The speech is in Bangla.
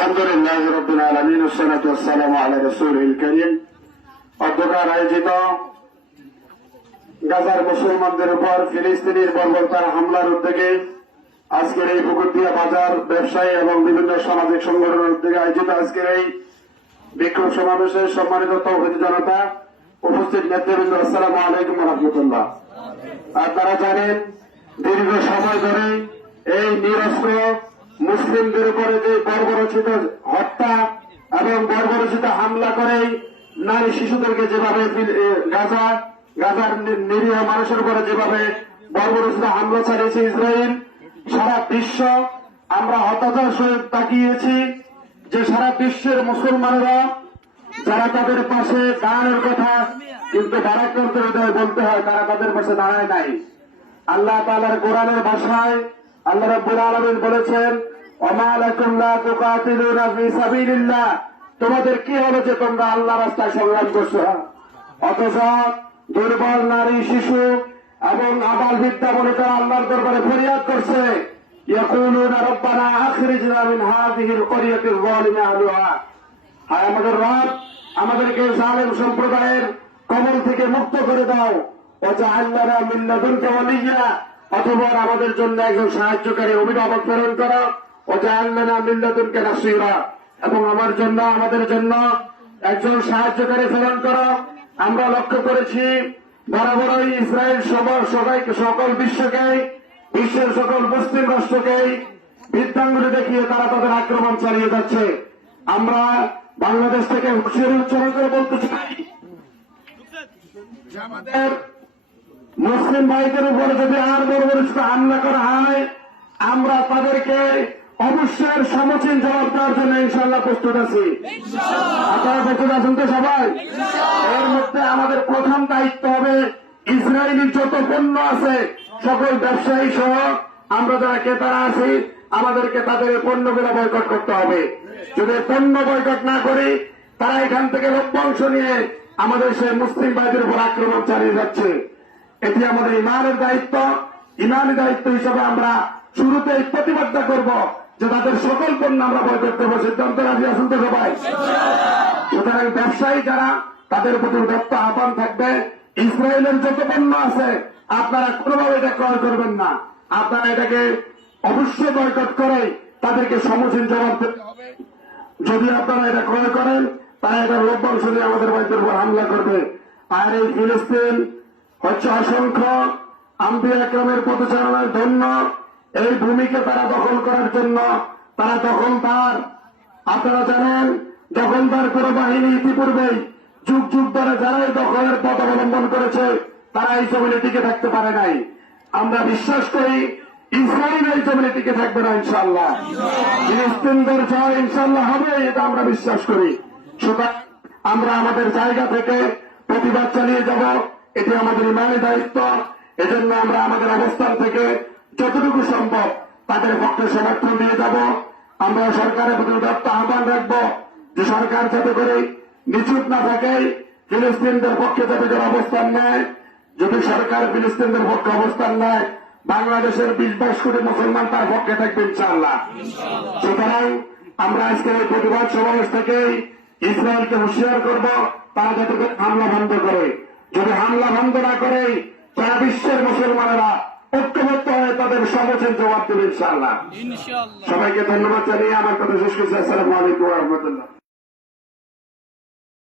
الحمد لله رب العالمين والصلاة والسلام على رسوله الكريم অধ্যকার আয়োজিত গাজার মুসলমানদের উপর ফিলিস্তিনির বর্বরতার হামলার উদ্যোগে আজকের এই পুকুরদিয়া বাজার ব্যবসায়ী এবং বিভিন্ন সামাজিক সংগঠনের উদ্যোগে আয়োজিত আজকের এই বিক্ষোভ সমাবেশে সম্মানিত তৌহিদ জনতা উপস্থিত নেতৃবৃন্দ আসসালামু আলাইকুম রহমতুল্লাহ আপনারা জানেন দীর্ঘ সময় ধরে এই নিরস্ত্র মুসলিমদের উপরে যে বর্বরচিত হত্যা এবং বর্বরচিত হামলা করে নারী শিশুদেরকে যেভাবে গাজা, গাজার নিরীহ মানুষের উপরে যেভাবে বর্বরচিত হামলা চালিয়েছে ইসরায়েল, সারা বিশ্ব আমরা হতাশার সহিত তাকিয়েছি যে সারা বিশ্বের মুসলমানরা যারা তাদের পাশে দাঁড়ানোর কথা, কিন্তু বারাক্রান্তের হৃদয়ে বলতে হয় তারা তাদের পাশে দাঁড়ায় নাই। আল্লাহ তাআলার কোরআনের ভাষায় আল্লাহ রাব্বুল আলামিন বলেছেন তোমাদের কি হলো যে তোমরা আল্লাহ রাস্তায় সংগ্রাম করছ? অথচ দুর্বল নারী, শিশু এবং আবাল বিদ্যা বলে তারা আল্লাহর দরবারে ফরিয়াদ করছে। কবল থেকে মুক্ত করে দাও। অথবা আমাদের জন্য একজন সাহায্যকারী অভিভাবক প্রেরণ করো। এবং আমার জন্য, আমাদের জন্য একজন সাহায্যকারী প্রেরণ করো। আমরা লক্ষ্য করেছি, বরাবরই ইসরায়েল সবার সবাইকে, সকল বিশ্বকে, বিশ্বের সকল মুসলিম রাষ্ট্রকে বৃদ্ধাঙ্গুলি দেখিয়ে তারা তাদের আক্রমণ চালিয়ে যাচ্ছে। আমরা বাংলাদেশ থেকে হুঁশিয়ারি উচ্চারণ করে বলতে চাই আমাদের মুসলিম ভাইদের উপরে যদি আর বড় হামলা করা হয়, আমরা তাদেরকে অবশ্যই সমচীন জবাব দেওয়ার জন্য ইনশাল্লাহ প্রস্তুত আছি। আপনারা প্রস্তুত আছেন তো সবাই? এর মধ্যে আমাদের প্রথম দায়িত্ব হবে ইসরায়েলি যত পণ্য আছে, সকল ব্যবসায়ী সহ আমরা যারা ক্রেতারা আছি, আমাদেরকে তাদের পণ্যগুলো বয়কট করতে হবে। যদি পণ্য বয়কট না করি, তারা এখান থেকে লভ্যাংশ নিয়ে আমাদের সে মুসলিম ভাইদের উপর আক্রমণ চালিয়ে যাচ্ছে। এটি আমাদের ইমানের দায়িত্ব। ইমানি দায়িত্ব হিসেবে আমরা শুরুতেই প্রতিবাদটা করব। যে তাদের সকল পণ্য আমরা বয়কট করব সিদ্ধান্ত রাজি আছেন তো সবাই? সুতরাং ব্যবসায়ী যারা, তাদের প্রতি দত্ত আহ্বান থাকবে, ইসরায়েলের যত পণ্য আছে, আপনারা কোনোভাবে এটা ক্রয় করবেন না। আপনারা এটাকে অবশ্যই বয়কট করে তাদেরকে সমুচীন জবাব দিতে হবে। যদি আপনারা এটা ক্রয় করেন, তারা এটা লভ্যাংশ নিয়ে আমাদের বাড়িতে উপর হামলা করবে। আর এই ফিলিস্তিন হচ্ছে অসংখ্য আম্বিয়া একরমের পদচারণার ধন্য। এই ভূমিকে তারা দখল করার জন্য, তারা দখল তার আপনারা জানেন দখলদার কোন বাহিনী ইতিপূর্বেই যুগ যুগ ধরে যারাই দখলের পথ অবলম্বন করেছে, তারা এই জমিনে টিকে থাকতে পারে নাই। আমরা বিশ্বাস করি ইসরায়েল এই জমিনে টিকে থাকবে না ইনশাল্লাহ ফিলিস্তিনদের জয় ইনশাল্লাহ হবে, এটা আমরা বিশ্বাস করি। সুতরাং আমরা আমাদের জায়গা থেকে প্রতিবাদ চালিয়ে যাব, এটি আমাদের ইমানি দায়িত্ব। এজন্য আমরা আমাদের অবস্থান থেকে যতটুকু সম্ভব তাদের পক্ষে সমর্থন দিয়ে যাব। আমরা সরকারের প্রতি দত্ত আহ্বান রাখব যে সরকার যাতে করে নিচুপ না থাকে ফিলিস্তিনদের পক্ষে যাতে করে অবস্থান নেয়। যদি সরকার ফিলিস্তিনদের পক্ষে অবস্থান নেয়, বাংলাদেশের বিশ বাইশ কোটি মুসলমান তার পক্ষে থাকবে ইনশাআল্লাহ। সুতরাং আমরা আজকে এই প্রতিবাদ সমাবেশ থেকে ইসরায়েলকে হুঁশিয়ার করব, তারা যাতে হামলা বন্ধ করে। যদি হামলা বন্ধ না করে, সারা বিশ্বের মুসলমানেরা ঐক্যবদ্ধ হয়ে তাদের সমচীন জবাব দেবে ইনশাআল্লাহ। ইনশাআল্লাহ। সবাইকে ধন্যবাদ জানিয়ে আমার কথা শেষ করছি। আসসালামু আলাইকুম রহমতুল্লাহ।